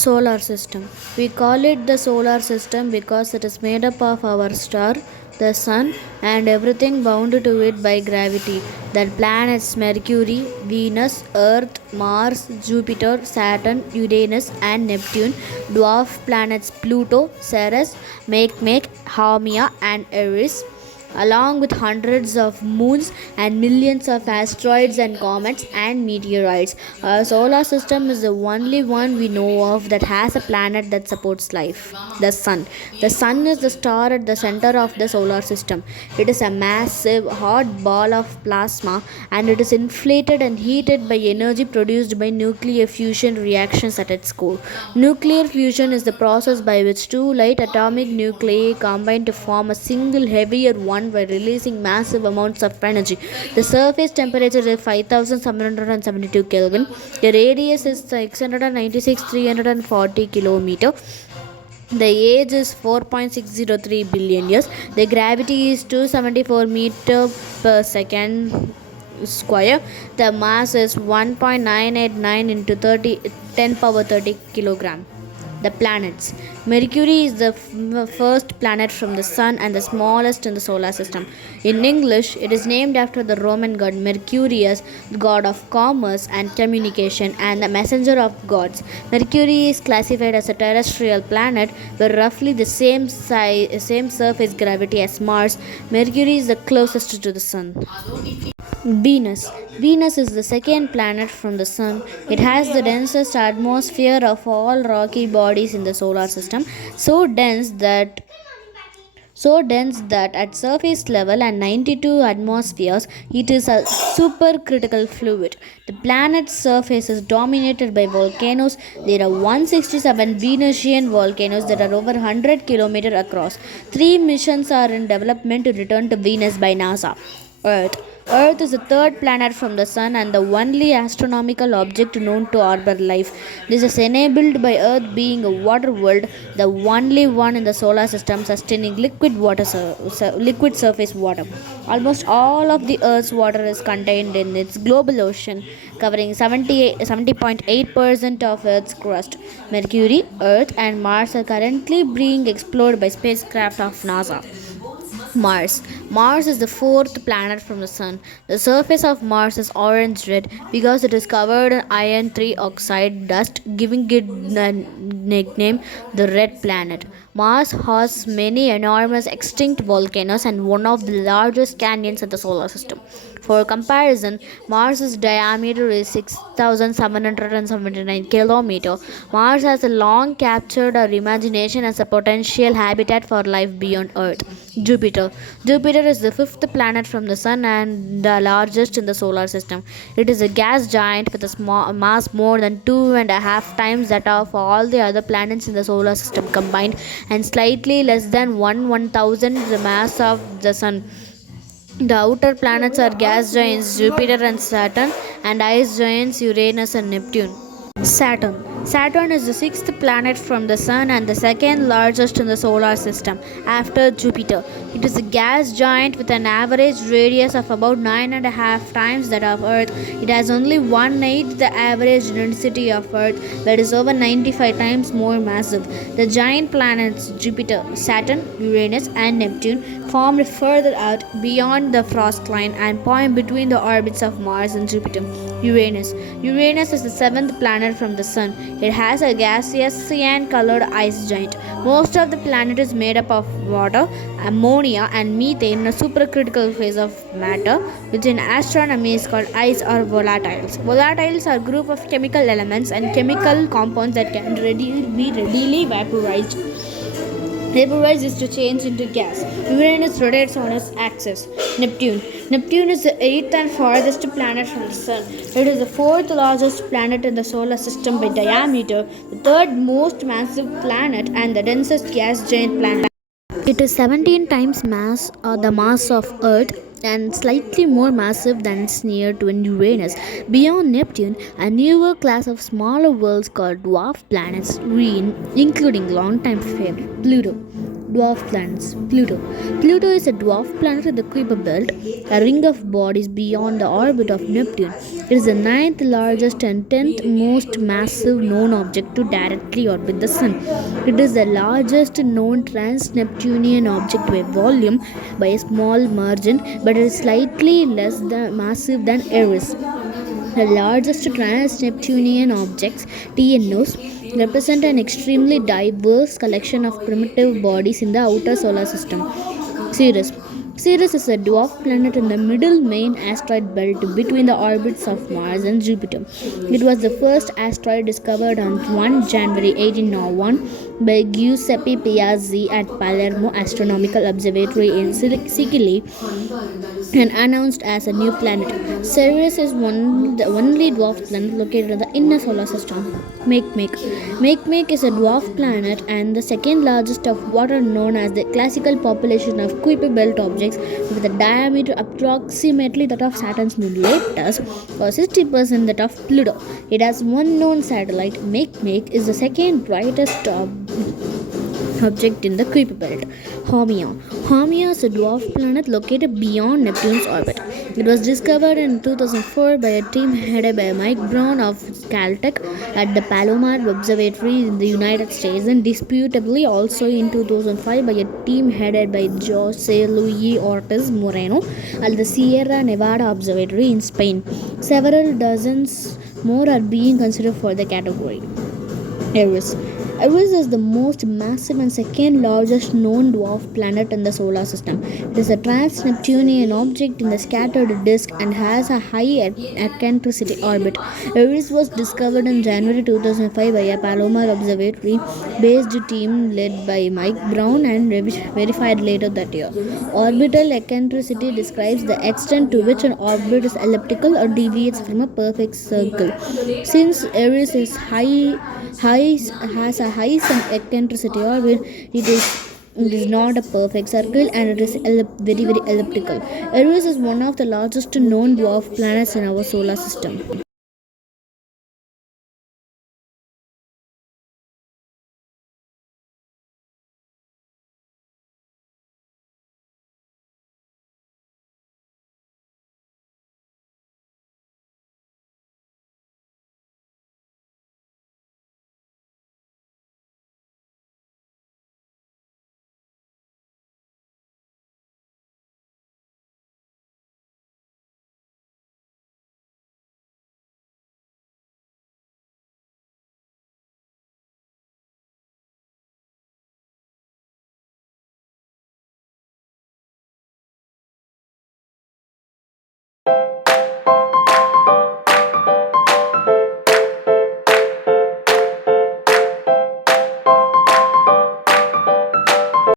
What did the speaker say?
Solar system. We call it the solar system because it is made up of our star, the sun, and everything bound to it by gravity. The planets Mercury, Venus, Earth, Mars, Jupiter, Saturn, Uranus, and Neptune, dwarf planets Pluto, Ceres, Makemake, Haumea, and Eris, along with hundreds of moons and millions of asteroids and comets and meteorites. Our solar system is the only one we know of that has a planet that supports life, the Sun. The Sun is the star at the center of the solar system. It is a massive hot ball of plasma, and it is inflated and heated by energy produced by nuclear fusion reactions at its core. Nuclear fusion is the process by which two light atomic nuclei combine to form a single heavier one by releasing massive amounts of energy. The surface temperature is 5772 Kelvin. The radius is 696,340 kilometer. The age is 4.603 billion years. The gravity is 274 meter per second square. The mass is 1.989 into 10 power 30 kilogram. The planets. Mercury is the first planet from the Sun and the smallest in the solar system. In English, it is named after the Roman god Mercurius, god of commerce and communication and the messenger of gods. Mercury is classified as a terrestrial planet with roughly the same surface gravity as Mars. Mercury is the closest to the Sun. Venus. Venus is the second planet from the Sun. It has the densest atmosphere of all rocky bodies in the solar system, so dense that at surface level and 92 atmospheres it is a supercritical fluid. The planet's surface is dominated by volcanoes. There are 167 Venusian volcanoes that are over 100 km across. 3 missions are in development to return to Venus by NASA. Earth. Earth is the third planet from the Sun and the only astronomical object known to orbit life. This is enabled by Earth being a water world, the only one in the solar system sustaining liquid surface water. Almost all of the Earth's water is contained in its global ocean, covering 70.8% of Earth's crust. Mercury, Earth, and Mars are currently being explored by spacecraft of NASA. Mars. Mars is the fourth planet from the Sun. The surface of Mars is orange red because it is covered in iron 3 oxide dust, giving it the nickname the Red Planet. Mars has many enormous extinct volcanoes and one of the largest canyons in the solar system. For comparison, Mars's diameter is 6,779 km. Mars has a long captured our imagination as a potential habitat for life beyond Earth. Jupiter. Jupiter is the fifth planet from the Sun and the largest in the solar system. It is a gas giant with a mass more than 2.5 times that of all the other planets in the solar system combined and slightly less than 1/1000 the mass of the Sun. The outer planets are gas giants Jupiter and Saturn, and ice giants Uranus and Neptune. Saturn. Saturn is the sixth planet from the Sun and the second largest in the solar system after Jupiter. It is a gas giant with an average radius of about 9.5 times that of Earth. It has only 1/8 the average density of Earth, but is over 95 times more massive. The giant planets Jupiter, Saturn, Uranus, and Neptune formed further out beyond the frost line and point between the orbits of Mars and Jupiter. Uranus. Uranus is the seventh planet from the Sun. It has a gaseous cyan-colored ice giant. Most of the planet is made up of water, ammonia, and methane in a supercritical phase of matter, which in astronomy is called ice or volatiles. Volatiles are a group of chemical elements and chemical compounds that can be readily vaporized. Vaporized is to change into gas. Uranus rotates on its axis. Neptune. Neptune is the eighth and farthest planet from the Sun. It is the fourth largest planet in the solar system by diameter, the third most massive planet, and the densest gas giant planet. It is 17 times the mass of Earth and slightly more massive than its near twin Uranus. Beyond Neptune, a newer class of smaller worlds called dwarf planets reign, including longtime favorite Pluto. Dwarf planets. Pluto. Pluto is a dwarf planet in the Kuiper belt, a ring of bodies beyond the orbit of Neptune. It is the ninth largest and tenth most massive known object to directly orbit the Sun. It is the largest known trans-Neptunian object by volume by a small margin, but it is slightly less massive than Eris. The largest trans-Neptunian objects, TNOs, represent an extremely diverse collection of primitive bodies in the outer solar system. Ceres. Ceres is a dwarf planet in the middle main asteroid belt between the orbits of Mars and Jupiter. It was the first asteroid discovered on 1 January 1801 by Giuseppe Piazzi at Palermo Astronomical Observatory in Sicily and announced as a new planet. Ceres is the only dwarf planet located in the inner solar system. Makemake is a dwarf planet and the second largest of what are known as the classical population of Kuiper belt objects with a diameter approximately that of Saturn's moon Leptus or 60% that of Pluto. It has one known satellite. Makemake is the second brightest object in the Kuiper belt. Haumea. Haumea is a dwarf planet located beyond Neptune's orbit. It was discovered in 2004 by a team headed by Mike Brown of Caltech at the Palomar Observatory in the United States, and disputably also in 2005 by a team headed by Jose Luis Ortiz Moreno at the Sierra Nevada Observatory in Spain. Several dozens more are being considered for the category. Eris. Eris is the most massive and second largest known dwarf planet in the solar system. It is a trans-Neptunian object in the scattered disk and has a high eccentricity orbit. Eris was discovered in January 2005 by a Palomar Observatory based team led by Mike Brown and verified later that year. Orbital eccentricity describes the extent to which an orbit is elliptical or deviates from a perfect circle. Since Eris is has a high eccentricity orbit, it is not a perfect circle and it is very elliptical. Eris is one of the largest known dwarf planets in our solar system.